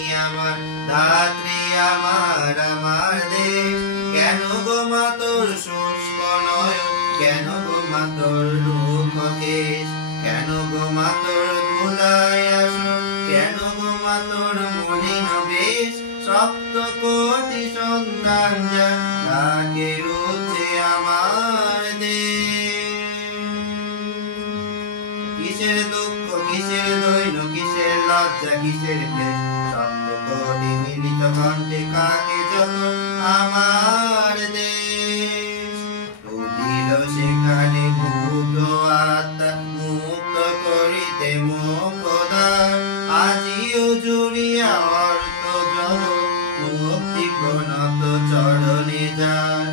আমার ধাত্রী আমার আমার দেশ, কেন গো মা তোর শুষ্ক নয়ন, কেন গো মা তোর রূপ কেশ, কেন গো মা তোর ধুলায় আসন, কেন গো মা তোর মলিন বেশ, সপ্ত কোটি সন্তান যার ডাকে উঠছে আমার দেশ। কিসের দুঃখ কিসের দৈন্য কিসের লজ্জা কিসের ক্লেশ, সপ্ত কোটি মিলিত কণ্ঠে কাকে যখন আমার দেশ। উঠিল সেখানে ভূত আত্মা মুক্ত করিতে মোক্ষদ্বার, আজিও জুড়িয়া অর্থ জগৎ মুক্তি প্রণত চরণে যার।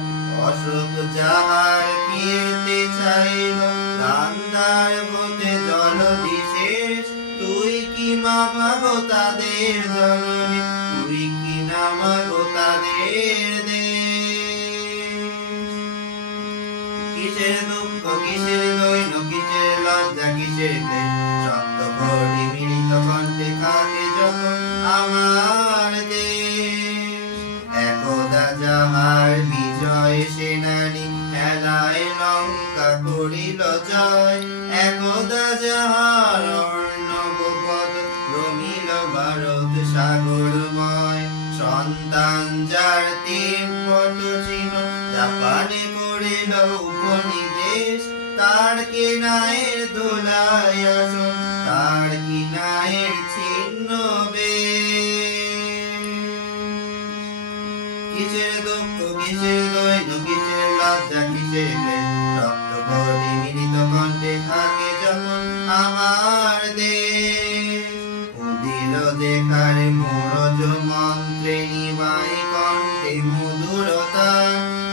অশোক যাহার কীর্তি চাইল গান্ধার হতে জলধি শেষ, তুই কি মা ভাগো তাদের জননী, তুই কি না মাগো তাদের দেশ। কিসের দুঃখ কিসের দৈন্য কিসের লজ্জা কিসের ক্লেশ, সপ্ত কোটি মিলিত কণ্ঠে কাকে যখন আমার দেশ। একদা যাহার বিজয় সেনানী হেলায় লঙ্কা করিল জয়, একদা যাহার অর্ণব পদ রমিল ভারত সাগরময়, সন্তান যার তিব্বত চিহ্ন জাপানে করিল উপনিবেশ, তার কিনায়ের দোলায় আসন তার কিনায়ের ছিন্ন বেশ। কিসের দুঃখ কিসের দৈন্য কিসের লজ্জা কিসের ক্লেশ, সপ্ত কোটি মিলিত কণ্ঠে থাকে যখন আমার দেশ। উদিল দেখার মোরজ মন্ত্রে নিবাই কণ্ঠে মধুরতা,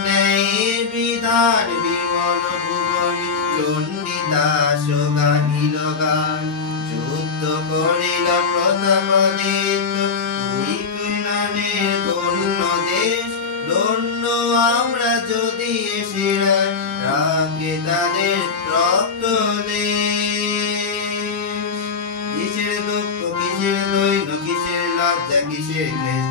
ন্যায়ের বিধান বিমল ভুবনী চণ্ডী দাস গাহিল গান। যুদ্ধ করিল প্রতাপাদিত্য তুই কুনানের ধন্য দেশ, ধন্য আমরা যদি এসে রাখে তাদের রক্ত লেশ। কিসের দুঃখ কিসের দৈন্য কিসের লজ্জা কিসের ক্লেশ,